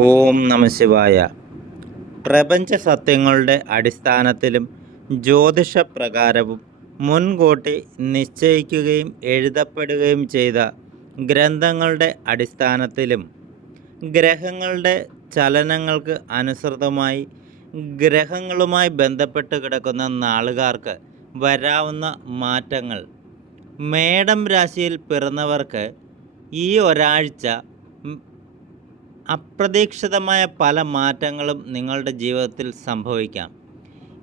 ഓം നമശിവായ പ്രപഞ്ച സത്യങ്ങളുടെ അടിസ്ഥാനത്തിലും ജ്യോതിഷ പ്രകാരവും മുൻകൂട്ടി നിശ്ചയിക്കുകയും എഴുതപ്പെടുകയും ചെയ്ത ഗ്രന്ഥങ്ങളുടെ അടിസ്ഥാനത്തിലും ഗ്രഹങ്ങളുടെ ചലനങ്ങൾക്ക് അനുസൃതമായി ഗ്രഹങ്ങളുമായി ബന്ധപ്പെട്ട് കിടക്കുന്ന നാളുകാർക്ക് വരാവുന്ന മാറ്റങ്ങൾ. മേടം രാശിയിൽ പിറന്നവർക്ക് ഈ ഒരാഴ്ച അപ്രതീക്ഷിതമായ പല മാറ്റങ്ങളും നിങ്ങളുടെ ജീവിതത്തിൽ സംഭവിക്കാം.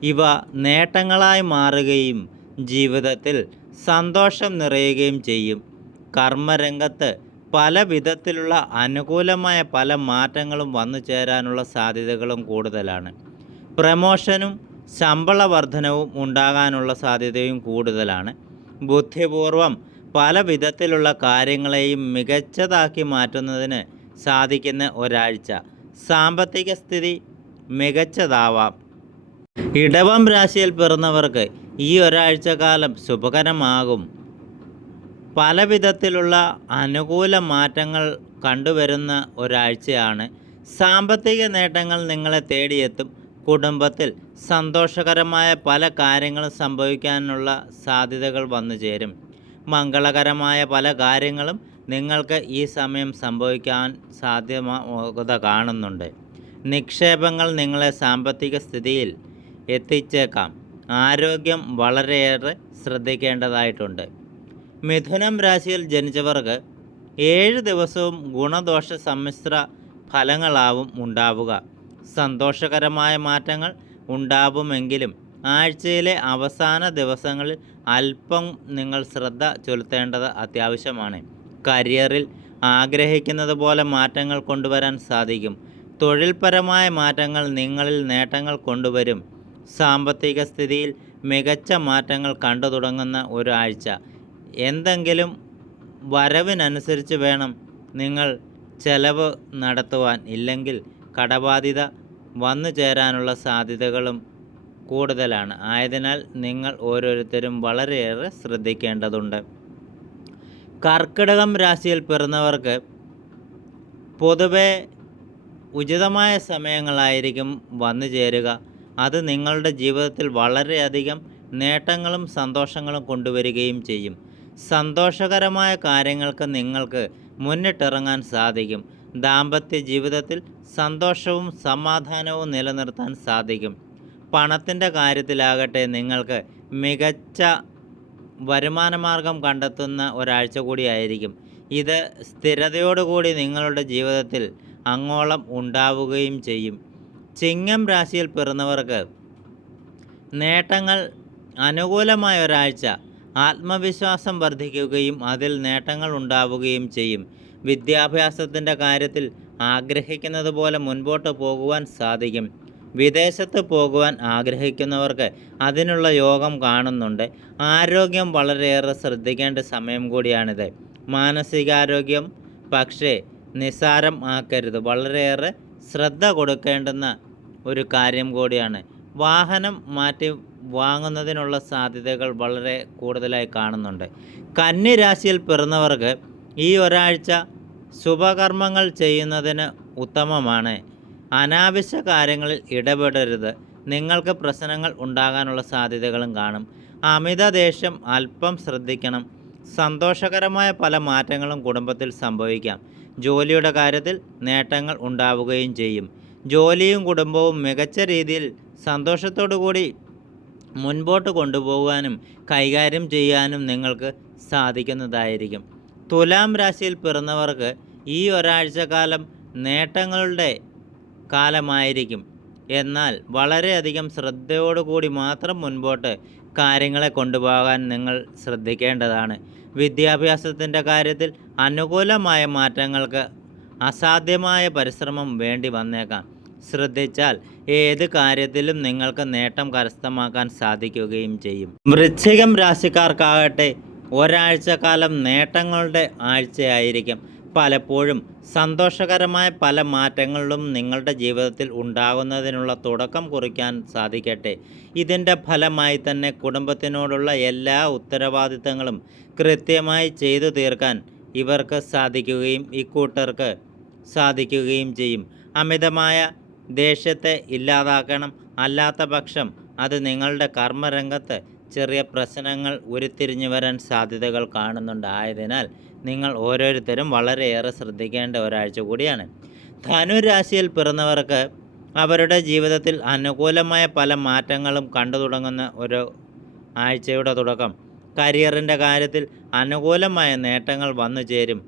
ഇവ നേട്ടങ്ങളായി മാറുകയും ജീവിതത്തിൽ സന്തോഷം നിറയുകയും ചെയ്യും. കർമ്മരംഗത്ത് പല വിധത്തിലുള്ള അനുകൂലമായ പല മാറ്റങ്ങളും വന്നു ചേരാനുള്ള സാധ്യതകളും കൂടുതലാണ്. പ്രമോഷനും ശമ്പള വർധനവും ഉണ്ടാകാനുള്ള സാധ്യതയും കൂടുതലാണ്. ബുദ്ധിപൂർവം പല വിധത്തിലുള്ള കാര്യങ്ങളെയും മികച്ചതാക്കി മാറ്റുന്നതിന് സാധിക്കുന്ന ഒരാഴ്ച. സാമ്പത്തിക സ്ഥിതി മികച്ചതാവാം. ഇടവം രാശിയിൽ പിറന്നവർക്ക് ഈ ഒരാഴ്ച കാലം ശുഭകരമാകും. പല വിധത്തിലുള്ള അനുകൂല മാറ്റങ്ങൾ കണ്ടുവരുന്ന ഒരാഴ്ചയാണ്. സാമ്പത്തിക നേട്ടങ്ങൾ നിങ്ങളെ തേടിയെത്തും. കുടുംബത്തിൽ സന്തോഷകരമായ പല കാര്യങ്ങളും സംഭവിക്കാനുള്ള സാധ്യതകൾ വന്നു ചേരും മംഗളകരമായ പല കാര്യങ്ങളും നിങ്ങൾക്ക് ഈ സമയം സംഭവിക്കാൻ സാധ്യത കാണുന്നുണ്ട്. നിക്ഷേപങ്ങൾ നിങ്ങളെ സാമ്പത്തിക സ്ഥിതിയിൽ എത്തിച്ചേക്കാം. ആരോഗ്യം വളരെയേറെ ശ്രദ്ധിക്കേണ്ടതായിട്ടുണ്ട്. മിഥുനം രാശിയിൽ ജനിച്ചവർക്ക് ഏഴ് ദിവസവും ഗുണദോഷ സമ്മിശ്ര ഫലങ്ങളാവും ഉണ്ടാവുക. സന്തോഷകരമായ മാറ്റങ്ങൾ ഉണ്ടാവുമെങ്കിലും ആഴ്ചയിലെ അവസാന ദിവസങ്ങളിൽ അല്പം നിങ്ങൾ ശ്രദ്ധ ചെലുത്തേണ്ടത് അത്യാവശ്യമാണ്. കരിയറിൽ ആഗ്രഹിക്കുന്നത് പോലെ മാറ്റങ്ങൾ കൊണ്ടുവരാൻ സാധിക്കും. തൊഴിൽപരമായ മാറ്റങ്ങൾ നിങ്ങളിൽ നേട്ടങ്ങൾ കൊണ്ടുവരും. സാമ്പത്തിക സ്ഥിതിയിൽ മികച്ച മാറ്റങ്ങൾ കണ്ടു തുടങ്ങുന്ന ഒരാഴ്ച. എന്തെങ്കിലും വരവിനനുസരിച്ച് വേണം നിങ്ങൾ ചെലവ് നടത്തുവാൻ. ഇല്ലെങ്കിൽ കടബാധ്യത വന്നു ചേരാനുള്ള സാധ്യതകളും കൂടുതലാണ്. ആയതിനാൽ നിങ്ങൾ ഓരോരുത്തരും വളരെയേറെ ശ്രദ്ധിക്കേണ്ടതുണ്ട്. കർക്കിടകം രാശിയിൽ പിറന്നവർക്ക് പൊതുവെ ഉചിതമായ സമയങ്ങളായിരിക്കും വന്നു ചേരുക. അത് നിങ്ങളുടെ ജീവിതത്തിൽ വളരെയധികം നേട്ടങ്ങളും സന്തോഷങ്ങളും കൊണ്ടുവരികയും ചെയ്യും. സന്തോഷകരമായ കാര്യങ്ങൾക്ക് നിങ്ങൾക്ക് മുന്നിട്ടിറങ്ങാൻ സാധിക്കും. ദാമ്പത്യ ജീവിതത്തിൽ സന്തോഷവും സമാധാനവും നിലനിർത്താൻ സാധിക്കും. പണത്തിന്റെ കാര്യത്തിലാകട്ടെ നിങ്ങൾക്ക് മികച്ച വരുമാനമാർഗം കണ്ടെത്തുന്ന ഒരാഴ്ച കൂടിയായിരിക്കും. ഇത് സ്ഥിരതയോടുകൂടി നിങ്ങളുടെ ജീവിതത്തിൽ അങ്ങോളം ഉണ്ടാവുകയും ചെയ്യും. ചിങ്ങം രാശിയിൽ പിറന്നവർക്ക് നേട്ടങ്ങൾ അനുകൂലമായ ഒരാഴ്ച. ആത്മവിശ്വാസം വർദ്ധിക്കുകയും അതിൽ നേട്ടങ്ങൾ ഉണ്ടാവുകയും ചെയ്യും. വിദ്യാഭ്യാസത്തിന്റെ കാര്യത്തിൽ ആഗ്രഹിക്കുന്നത് പോലെ മുൻപോട്ട് പോകുവാൻ സാധിക്കും. വിദേശത്ത് പോകുവാൻ ആഗ്രഹിക്കുന്നവർക്ക് അതിനുള്ള യോഗം കാണുന്നുണ്ട്. ആരോഗ്യം വളരെയേറെ ശ്രദ്ധിക്കേണ്ട സമയം കൂടിയാണിത്. മാനസികാരോഗ്യം പക്ഷേ നിസ്സാരം ആക്കരുത്. വളരെയേറെ ശ്രദ്ധ കൊടുക്കേണ്ടുന്ന ഒരു കാര്യം കൂടിയാണ്. വാഹനം മാറ്റി വാങ്ങുന്നതിനുള്ള സാധ്യതകൾ വളരെ കൂടുതലായി കാണുന്നുണ്ട്. കന്നി രാശിയിൽ പിറന്നവർക്ക് ഈ ഒരാഴ്ച ശുഭകർമ്മങ്ങൾ ചെയ്യുന്നതിന് ഉത്തമമാണ്. അനാവശ്യ കാര്യങ്ങളിൽ ഇടപെടരുത്. നിങ്ങൾക്ക് പ്രശ്നങ്ങൾ ഉണ്ടാകാനുള്ള സാധ്യതകളും കാണും. അമിത ദേഷ്യം അല്പം ശ്രദ്ധിക്കണം. സന്തോഷകരമായ പല മാറ്റങ്ങളും കുടുംബത്തിൽ സംഭവിക്കാം. ജോലിയുടെ കാര്യത്തിൽ നേട്ടങ്ങൾ ഉണ്ടാവുകയും ചെയ്യും. ജോലിയും കുടുംബവും മികച്ച രീതിയിൽ കൂടി മുൻപോട്ട് കൊണ്ടുപോകാനും കൈകാര്യം ചെയ്യാനും നിങ്ങൾക്ക് സാധിക്കുന്നതായിരിക്കും. തുലാം രാശിയിൽ പിറന്നവർക്ക് ഈ ഒരാഴ്ചക്കാലം നേട്ടങ്ങളുടെ കാലമായിരിക്കും. എന്നാൽ വളരെയധികം ശ്രദ്ധയോടുകൂടി മാത്രം മുൻപോട്ട് കാര്യങ്ങളെ കൊണ്ടുപോകാൻ നിങ്ങൾ ശ്രദ്ധിക്കേണ്ടതാണ്. വിദ്യാഭ്യാസത്തിന്റെ കാര്യത്തിൽ അനുകൂലമായ മാറ്റങ്ങൾക്ക് അസാധ്യമായ പരിശ്രമം വേണ്ടി വന്നേക്കാം. ശ്രദ്ധിച്ചാൽ ഏത് കാര്യത്തിലും നിങ്ങൾക്ക് നേട്ടം കരസ്ഥമാക്കാൻ സാധിക്കുകയും ചെയ്യും. വൃശ്ചികം രാശിക്കാർക്കാകട്ടെ ഒരാഴ്ച കാലം നേട്ടങ്ങളുടെ ആഴ്ചയായിരിക്കും. പലപ്പോഴും സന്തോഷകരമായ പല മാറ്റങ്ങളിലും നിങ്ങളുടെ ജീവിതത്തിൽ ഉണ്ടാകുന്നതിനുള്ള തുടക്കം കുറിക്കാൻ സാധിക്കട്ടെ. ഇതിന്റെ ഫലമായി തന്നെ കുടുംബത്തിനോടുള്ള എല്ലാ ഉത്തരവാദിത്തങ്ങളും കൃത്യമായി ചെയ്തു തീർക്കാൻ ഇവർക്ക് സാധിക്കുകയും ഇക്കൂട്ടർക്ക് സാധിക്കുകയും ചെയ്യും. അമിതമായ ദേഷ്യത്തെ ഇല്ലാതാക്കണം. അല്ലാത്ത പക്ഷം അത് നിങ്ങളുടെ കർമ്മരംഗത്ത് ചെറിയ പ്രശ്നങ്ങൾ ഉരുത്തിരിഞ്ഞു വരാൻ സാധ്യതകൾ കാണുന്നുണ്ട്. ആയതിനാൽ നിങ്ങൾ ഓരോരുത്തരും വളരെയേറെ ശ്രദ്ധിക്കേണ്ട ഒരാഴ്ച കൂടിയാണ്. ധനുരാശിയിൽ പിറന്നവർക്ക് അവരുടെ ജീവിതത്തിൽ അനുകൂലമായ പല മാറ്റങ്ങളും കണ്ടു തുടങ്ങുന്ന ഒരു ആഴ്ചയുടെ തുടക്കം. കരിയറിന്റെ കാര്യത്തിൽ അനുകൂലമായ നേട്ടങ്ങൾ വന്നു ചേരും.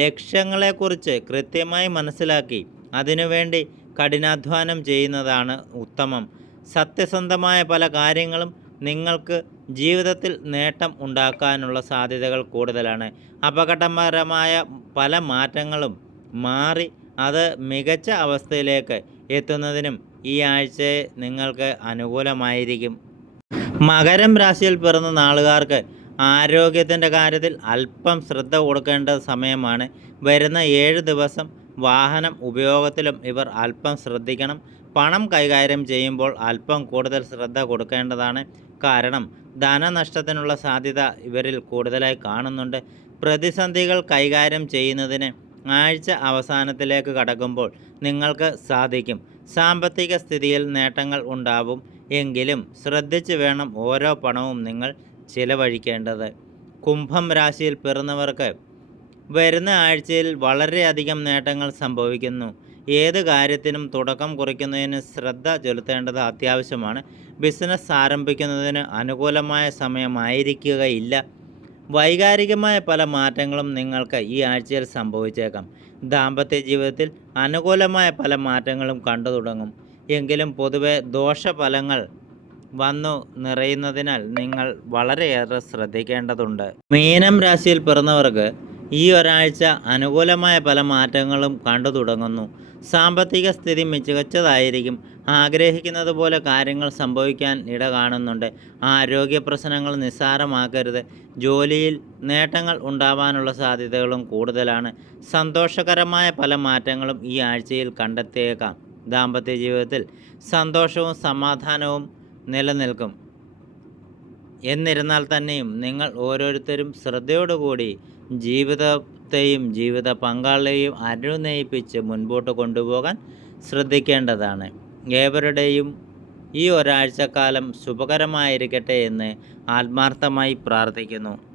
ലക്ഷ്യങ്ങളെക്കുറിച്ച് കൃത്യമായി മനസ്സിലാക്കി അതിനുവേണ്ടി കഠിനാധ്വാനം ചെയ്യുന്നതാണ് ഉത്തമം. സത്യസന്ധമായ പല കാര്യങ്ങളും നിങ്ങൾക്ക് ജീവിതത്തിൽ നേട്ടം ഉണ്ടാക്കാനുള്ള സാധ്യതകൾ കൂടുതലാണ്. അപകടകരമായ പല മാറ്റങ്ങളും മാറി അത് മികച്ച അവസ്ഥയിലേക്ക് എത്തുന്നതിനും ഈ ആഴ്ച നിങ്ങൾക്ക് അനുകൂലമായിരിക്കും. മകരം രാശിയിൽ പിറന്ന നാളുകാർക്ക് ആരോഗ്യത്തിന്റെ കാര്യത്തിൽ അല്പം ശ്രദ്ധ കൊടുക്കേണ്ട സമയമാണ്. വരുന്ന ഏഴ് ദിവസം വാഹനം ഉപയോഗത്തിലും ഇവർ അല്പം ശ്രദ്ധിക്കണം. പണം കൈകാര്യം ചെയ്യുമ്പോൾ അല്പം കൂടുതൽ ശ്രദ്ധ കൊടുക്കേണ്ടതാണ്. കാരണം ധനനഷ്ടത്തിനുള്ള സാധ്യത ഇവരിൽ കൂടുതലായി കാണുന്നുണ്ട്. പ്രതിസന്ധികൾ കൈകാര്യം ചെയ്യുന്നതിന് ആഴ്ച അവസാനത്തിലേക്ക് കടക്കുമ്പോൾ നിങ്ങൾക്ക് സാധിക്കും. സാമ്പത്തിക സ്ഥിതിയിൽ നേട്ടങ്ങൾ ഉണ്ടാവും. എങ്കിലും ശ്രദ്ധിച്ച് വേണം ഓരോ പണവും നിങ്ങൾ ചിലവഴിക്കേണ്ടത്. കുംഭം രാശിയിൽ പിറന്നവർക്ക് വരുന്ന ആഴ്ചയിൽ വളരെയധികം നേട്ടങ്ങൾ സംഭവിക്കുന്നു. ഏത് കാര്യത്തിനും തുടക്കം കുറിക്കുന്നതിന് ശ്രദ്ധ ചെലുത്തേണ്ടത് അത്യാവശ്യമാണ്. ബിസിനസ് ആരംഭിക്കുന്നതിന് അനുകൂലമായ സമയമായിരിക്കുകയില്ല. വൈകാരികമായ പല മാറ്റങ്ങളും നിങ്ങൾക്ക് ഈ ആഴ്ചയിൽ സംഭവിച്ചേക്കാം. ദാമ്പത്യ ജീവിതത്തിൽ അനുകൂലമായ പല മാറ്റങ്ങളും കണ്ടു തുടങ്ങും. എങ്കിലും പൊതുവെ ദോഷഫലങ്ങൾ വന്നു നിറയുന്നതിനാൽ നിങ്ങൾ വളരെയേറെ ശ്രദ്ധിക്കേണ്ടതുണ്ട്. മീനം രാശിയിൽ പിറന്നവർക്ക് ഈ ഒരാഴ്ച അനുകൂലമായ പല മാറ്റങ്ങളും കണ്ടു തുടങ്ങുന്നു. സാമ്പത്തിക സ്ഥിതി മികച്ചതായിരിക്കും. ആഗ്രഹിക്കുന്നത് പോലെ കാര്യങ്ങൾ സംഭവിക്കാൻ ഇട കാണുന്നുണ്ട്. ആരോഗ്യ പ്രശ്നങ്ങൾ നിസ്സാരമാക്കരുത്. ജോലിയിൽ നേട്ടങ്ങൾ ഉണ്ടാവാനുള്ള സാധ്യതകളും കൂടുതലാണ്. സന്തോഷകരമായ പല മാറ്റങ്ങളും ഈ ആഴ്ചയിൽ കണ്ടെത്തിയേക്കാം. ദാമ്പത്യ ജീവിതത്തിൽ സന്തോഷവും സമാധാനവും നിലനിൽക്കും. എന്നിരുന്നാൽ തന്നെയും നിങ്ങൾ ഓരോരുത്തരും ശ്രദ്ധയോടുകൂടി ജീവിതത്തെയും ജീവിത പങ്കാളിയെയും അനുനയിപ്പിച്ച് മുൻപോട്ട് കൊണ്ടുപോകാൻ ശ്രദ്ധിക്കേണ്ടതാണ്. ഏവരുടെയും ഈ ഒരാഴ്ചക്കാലം ശുഭകരമായിരിക്കട്ടെ എന്ന് ആത്മാർത്ഥമായി പ്രാർത്ഥിക്കുന്നു.